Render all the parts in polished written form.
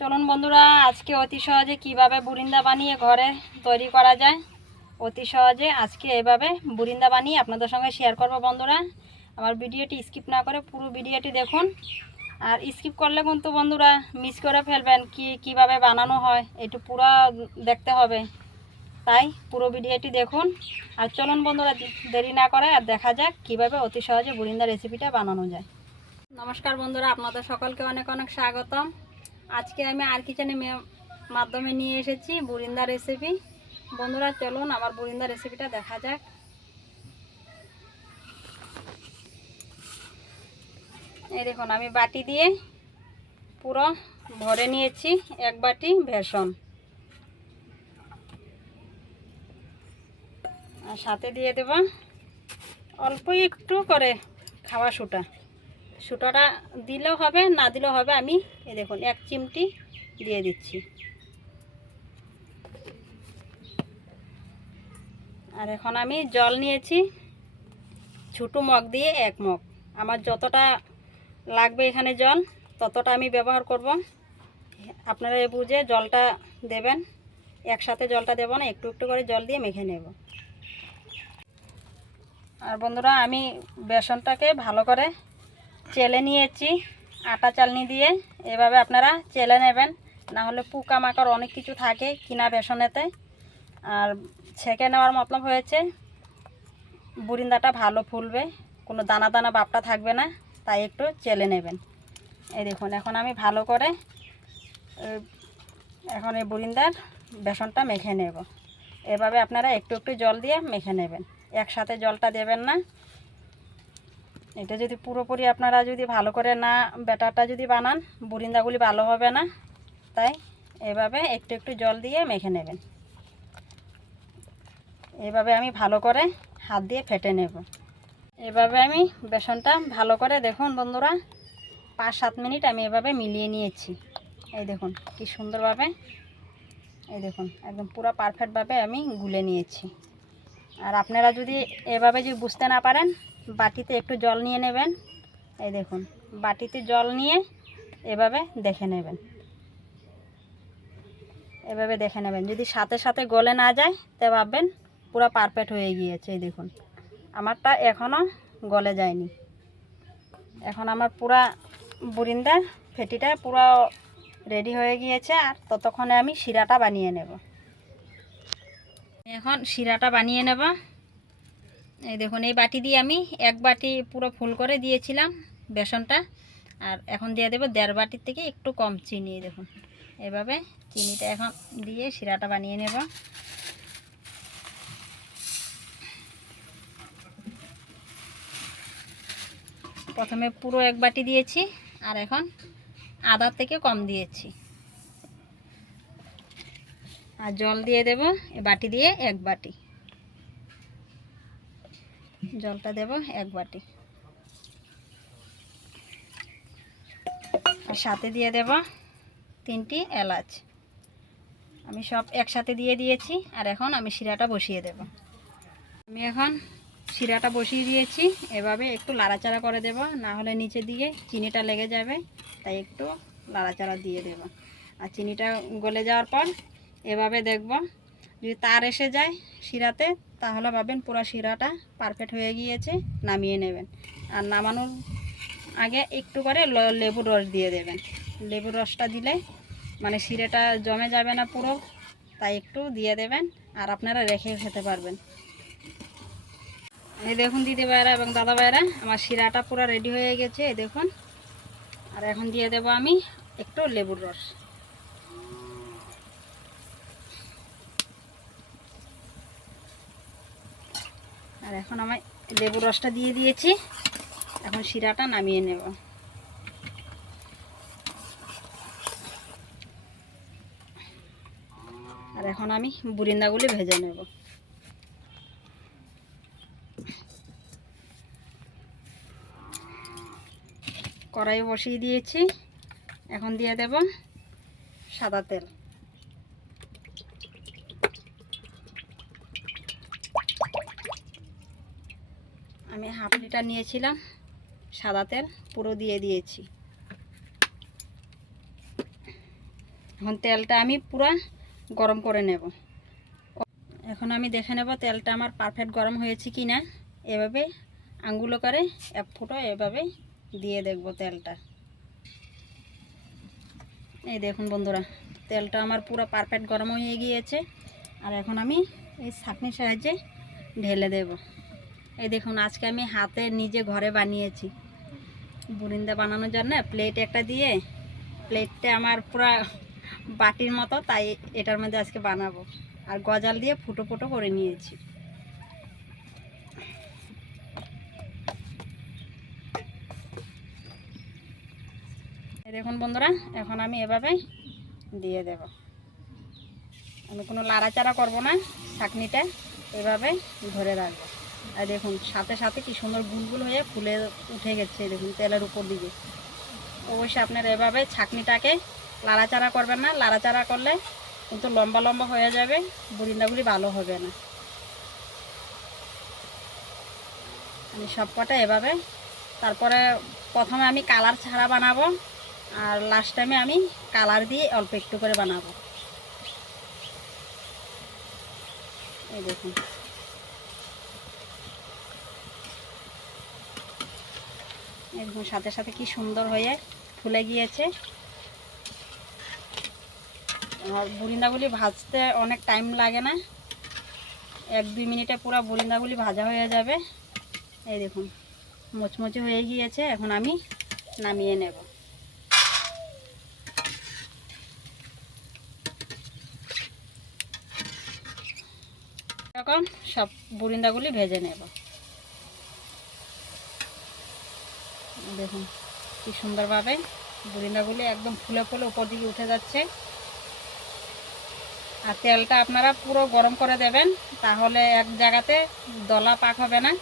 চলুন বন্ধুরা, আজকে অতি সহজে কিভাবে বুরিন্দা বানিয়ে ঘরে তৈরি করা যায়, অতি সহজে আজকে এভাবে বুরিন্দা বানিয়ে আপনাদের সঙ্গে শেয়ার করব। বন্ধুরা, আমার ভিডিওটি স্কিপ না করে পুরো ভিডিওটি দেখুন। আর স্কিপ করলে কিন্তু বন্ধুরা মিস করে ফেলবেন কিভাবে বানানো হয়, একটু পুরো দেখতে হবে। তাই পুরো ভিডিওটি দেখুন। আর চলুন বন্ধুরা, দেরি না করে আর দেখা যাক কিভাবে অতি সহজে বুরিন্দা রেসিপিটা বানানো যায়। নমস্কার বন্ধুরা, আপনাদের সকলকে অনেক অনেক স্বাগতম। আজকে আমি আর কিচেনের মাধ্যমে নিয়ে এসেছি বুরিন্দা রেসিপি। বন্ধুরা চলুন আমার বুরিন্দা রেসিপিটা দেখা যাক। এই দেখুন, আমি বাটি দিয়ে পুরো ভরে নিয়েছি এক বাটি বেসন, আর সাথে দিয়ে দেব অল্প একটু করে খাওয়া সুটাটা দিলেও হবে, না দিলেও হবে। আমি এই দেখুন এক চিমটি দিয়ে দিচ্ছি। আর এখন আমি জল নিয়েছি ছোটো মগ দিয়ে 1 মগ। আমার যতটা লাগবে এখানে জল ততটা আমি ব্যবহার করব। আপনারা বুঝে জলটা দেবেন, একসাথে জলটা দেব না, একটু একটু করে জল দিয়ে মেখে নেব। আর বন্ধুরা, আমি বেসনটাকে ভালো করে চেলে নিয়েছি আটা চালনি দিয়ে। এভাবে আপনারা চেলে নেবেন, না হলে পোকামাকড় অনেক কিছু থাকে কিনা বেসনেতে। আর ছেঁকে নেওয়ার মতলব হয়েছে বুরিন্দাটা ভালো ফুলবে, কোনো দানা দানা ভাবটা থাকবে না, তাই একটু চেলে নেবেন। এই দেখুন, এখন আমি ভালো করে এখন এই বুরিন্দার বেসনটা মেখে নেব। এভাবে আপনারা একটু একটু জল দিয়ে মেখে নেবেন, একসাথে জলটা দেবেন না। এটা যদি পুরোপুরি আপনারা যদি ভালো করে না ব্যাটারটা যদি বানান, বুরিন্দাগুলি ভালো হবে না। তাই এভাবে একটু একটু জল দিয়ে মেখে নেবেন। এভাবে আমি ভালো করে হাত দিয়ে ফেটে নেব। এভাবে আমি বেসনটা ভালো করে দেখুন বন্ধুরা 5-7 মিনিট আমি এভাবে মিলিয়ে নিয়েছি। এই দেখুন কি সুন্দরভাবে, এই দেখুন একদম পুরো পারফেক্টভাবে আমি গুলে নিয়েছি। আর আপনারা যদি এভাবে যদি বুঝতে না পারেন, বাটিতে একটু জল নিয়ে নেবেন। এই দেখুন বাটিতে জল নিয়ে এভাবে দেখে নেবেন, এভাবে দেখে নেবেন। যদি সাথে সাথে গলে না যায় তে ভাববেন পুরো পারফেক্ট হয়ে গিয়েছে। এই দেখুন আমারটা এখনও গলে যায়নি। এখন আমার পুরা বুরিন্দার ফেটিটা পুরো রেডি হয়ে গিয়েছে। আর ততক্ষণে আমি শিরাটা বানিয়ে নেব। এখন শিরাটা বানিয়ে নেব। এই দেখুন, এই বাটি দিয়ে আমি 1 বাটি পুরো ফুল করে দিয়েছিলাম বেসনটা। আর এখন দিয়ে দেব 1.5 বাটির থেকে একটু কম চিনি। দেখুন এভাবে চিনিটা এখন দিয়ে শিরাটা বানিয়ে নেব। প্রথমে পুরো 1 বাটি দিয়েছি, আর এখন আধার থেকে কম দিয়েছি। আর জল দিয়ে দেব এই বাটি দিয়ে 1 বাটি, জলটা দেব 1 বাটি। আর সাথে দিয়ে দেব 3টি এলাচ। আমি সব একসাথে দিয়ে দিয়েছি। আর এখন আমি শিরাটা বসিয়ে দেব। আমি এখন শিরাটা বসিয়ে দিয়েছি। এভাবে একটু লাড়াচাড়া করে দেব, না হলে নিচে দিয়ে চিনিটা লেগে যাবে। তাই একটু লাড়াচাড়া দিয়ে দেব। আর চিনিটা গলে যাওয়ার পর এভাবে দেখব, যদি তার এসে যায় শিরাতে তাহলে ভাববেন পুরো শিরাটা পারফেক্ট হয়ে গিয়েছে, নামিয়ে নেবেন। আর নামানোর আগে একটু করে লেবুর রস দিয়ে দেবেন। লেবুর রসটা দিলে মানে শিরাটা জমে যাবে না পুরো, তাই একটু দিয়ে দেবেন। আর আপনারা রেখে খেতে পারবেন। এই দেখুন দিদি ভাইরা এবং দাদা ভাইরা, আমার শিরাটা পুরো রেডি হয়ে গেছে। এই দেখুন। আর এখন দিয়ে দেব আমি একটু লেবুর রস। আর এখন আমি লেবুর রসটা দিয়ে দিয়েছি। এখন শিরাটা নামিয়ে নেব। আর এখন আমি বুরিন্দাগুলি ভেজে নেব। কড়াই বসিয়ে দিয়েছি। এখন দিয়ে দেব সাদা তেল। আমি 1/2 লিটার নিয়েছিলাম সাদা তেল, পুরো দিয়ে দিয়েছি। এখন তেলটা আমি পুরা গরম করে নেব। এখন আমি দেখে নেব তেলটা আমার পারফেক্ট গরম হয়েছে কি না। এভাবে আঙ্গুলো করে এক ফুটো এভাবে দিয়ে দেখব তেলটা। এই দেখুন বন্ধুরা, তেলটা আমার পুরো পারফেক্ট গরম হয়ে গিয়েছে। আর এখন আমি এই ছাঁকনির সাহায্যে ঢেলে দেব। এই দেখুন, আজকে আমি হাতে নিজে ঘরে বানিয়েছি। বুরিন্দা বানানোর জন্য প্লেট একটা দিয়ে, প্লেটটা আমার পুরা বাটির মতো, তাই এটার মধ্যে আজকে বানাবো। আর গজাল দিয়ে ফুটো ফুটো করে নিয়েছি। দেখুন বন্ধুরা, এখন আমি এভাবে দিয়ে দেব। আমি কোনো লাড়াচাড়া করব না, ছাঁকনিটা এভাবে ধরে রাখবো। আর দেখুন সাথে সাথে কি সুন্দর গুলগুল হয়ে ফুলে উঠে গেছে দেখুন তেলের উপর দিকে। অবশ্যই আপনারা এভাবে ছাঁকনিটাকে লাড়াচাড়া করবেন না, লাড়াচাড়া করলে কিন্তু লম্বা লম্বা হয়ে যাবে, বুরিন্দাগুলি ভালো হবে না। আমি সবকটা এভাবে, তারপরে প্রথমে আমি কালার ছাড়া বানাবো, আর লাস্ট টাইমে আমি কালার দিয়ে অল্প একটু করে বানাবো। এই দেখুন, একদম সাথে সাথে কি সুন্দর হয়ে ফুলে গিয়েছে। আর বুরিন্দাগুলি ভাজতে অনেক টাইম লাগে না, 1-2 মিনিটে পুরো বুরিন্দাগুলি ভাজা হয়ে যাবে। এই দেখুন মুচমুচে হয়ে গিয়েছে। এখন আমি নামিয়ে নেব। এরকম সব বুরিন্দাগুলি ভেজে নেব। দেখুন কি সুন্দরভাবে বুরিন্দাগুলি একদম ফুলে ফুলে উপর দিকে উঠে যাচ্ছে। আর তেলটা আপনারা পুরো গরম করে দেবেন, তাহলে এক জায়গাতে দলা পাক হবে না,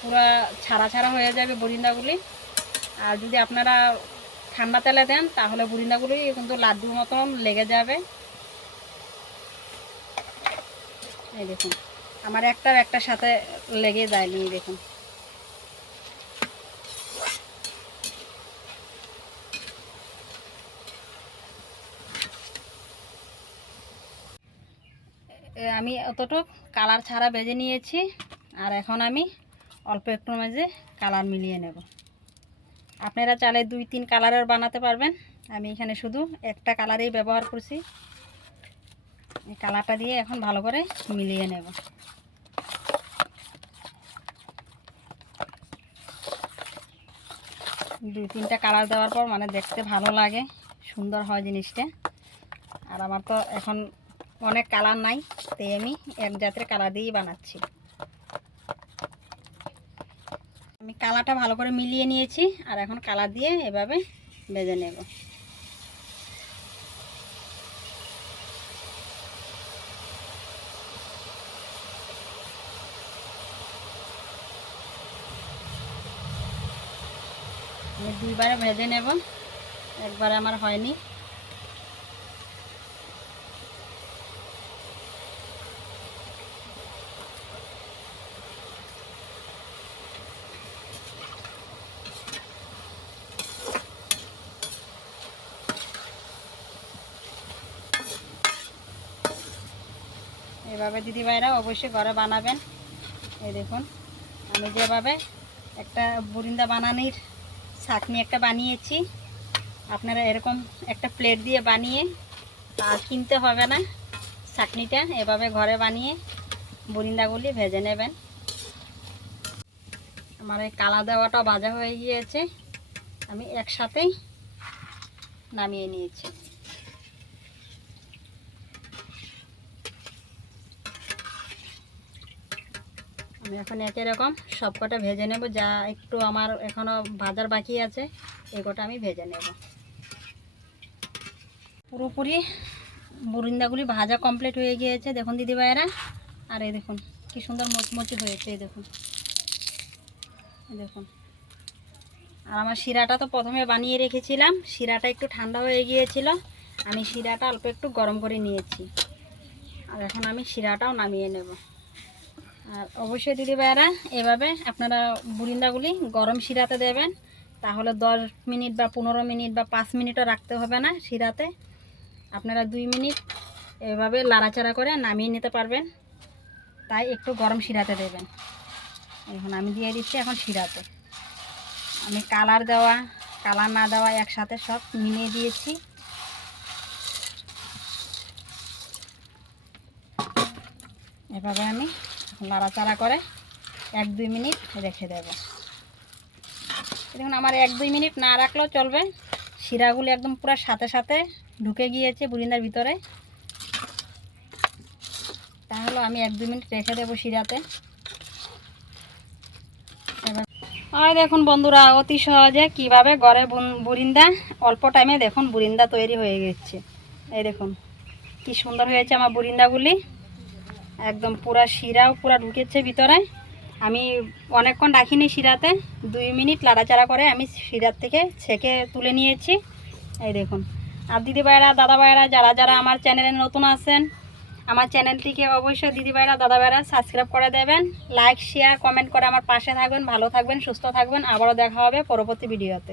পুরো ছাড়া ছাড়া হয়ে যাবে বুরিন্দাগুলি। আর যদি আপনারা ঠান্ডা তেলে দেন তাহলে বুরিন্দাগুলি কিন্তু লাড্ডুর মতন লেগে যাবে। এই দেখুন আমার একটার সাথে লেগে যায়নি। দেখুন আমি অতটুক কালার ছাড়া ভেজে নিয়েছি। আর এখন আমি অল্প একটু মাঝে কালার মিলিয়ে নেব। আপনারা চাইলে 2-3 কালারের বানাতে পারবেন, আমি এখানে শুধু একটা কালারেই ব্যবহার করছি। এই কালারটা দিয়ে এখন ভালো করে মিলিয়ে নেব। 2-3টা কালার দেওয়ার পর মানে দেখতে ভালো লাগে, সুন্দর হয় জিনিসটা। আর আমার তো এখন অনেক কালার নাই, তাই আমি এক জাতের কালার দিয়েই বানাচ্ছি। আমি কালারটা ভালো করে মিলিয়ে নিয়েছি, আর এখন কালার দিয়ে এভাবে ভেজে নেব। আমি 2বারে ভেজে নেব, একবারে আমার হয়নি। এভাবে দিদিভাইরা অবশ্যই ঘরে বানাবেন। এই দেখুন আমি যেভাবে একটা বুরিন্দা বানানির ছাঁকনি একটা বানিয়েছি, আপনারা এরকম একটা প্লেট দিয়ে বানিয়ে আর কিনতে হবে না, ছাঁকনিটা এভাবে ঘরে বানিয়ে বুরিন্দাগুলি ভেজে নেবেন। আমার এই কালা দেওয়াটা ভাজা হয়ে গিয়েছে, আমি একসাথেই নামিয়ে নিয়েছি। আমি এখন একই রকম সবকটা ভেজে নেব, যা একটু আমার এখনও ভাজার বাকি আছে এই কটা আমি ভেজে নেব। পুরোপুরি বুরিন্দাগুলি ভাজা কমপ্লিট হয়ে গিয়েছে দেখুন দিদিভাইরা। আর এই দেখুন কি সুন্দর মচমচে হয়েছে, এই দেখুন, এই দেখুন। আর আমার শিরাটা তো প্রথমে বানিয়ে রেখেছিলাম, শিরাটা একটু ঠান্ডা হয়ে গিয়েছিল, আমি শিরাটা অল্প একটু গরম করে নিয়েছি। আর এখন আমি শিরাটাও নামিয়ে নেব। আর অবশ্যই দিদিভাইরা এভাবে আপনারা বুরিন্দাগুলি গরম শিরাতে দেবেন, তাহলে 10 মিনিট বা 15 মিনিট বা 5 মিনিটও রাখতে হবে না শিরাতে। আপনারা 2 মিনিট এভাবে নাড়াচাড়া করে নামিয়ে নিতে পারবেন। তাই একটু গরম শিরাতে দেবেন। এখন আমি দিয়ে দিচ্ছি এখন শিরাতে। আমি কালার দেওয়া কালার না দেওয়া একসাথে সব মিলিয়ে দিয়েছি। এভাবে আমি নাড়াচাড়া করে 1-2 মিনিট রেখে দেব। দেখুন আমার 1-2 মিনিট না রাখলেও চলবে, শিরাগুলি একদম পুরো সাথে সাথে ঢুকে গিয়েছে বুরিন্দার ভিতরে। তাহলে আমি 1-2 মিনিট রেখে দেবো শিরাতে। এবার দেখুন বন্ধুরা, অতি সহজে কিভাবে ঘরে বুরিন্দা অল্প টাইমে দেখুন বুরিন্দা তৈরি হয়ে গেছে। এই দেখুন কি সুন্দর হয়েছে আমার বুরিন্দাগুলি, একদম পুরা শিরাও পুরা ঢুকেছে ভিতরে। আমি অনেকক্ষণ রাখিনি শিরাতে, 2 মিনিট লাড়াচাড়া করে আমি শিরার থেকে ছেঁকে তুলে নিয়েছি। এই দেখুন। আর দিদিভাইরা দাদাভাইরা যারা যারা আমার চ্যানেলে নতুন আছেন, আমার চ্যানেলটিকে অবশ্যই দিদিভাইরা দাদাভাইরা সাবস্ক্রাইব করে দেবেন, লাইক শেয়ার কমেন্ট করে আমার পাশে থাকবেন। ভালো থাকবেন, সুস্থ থাকবেন। আবারও দেখা হবে পরবর্তী ভিডিওতে।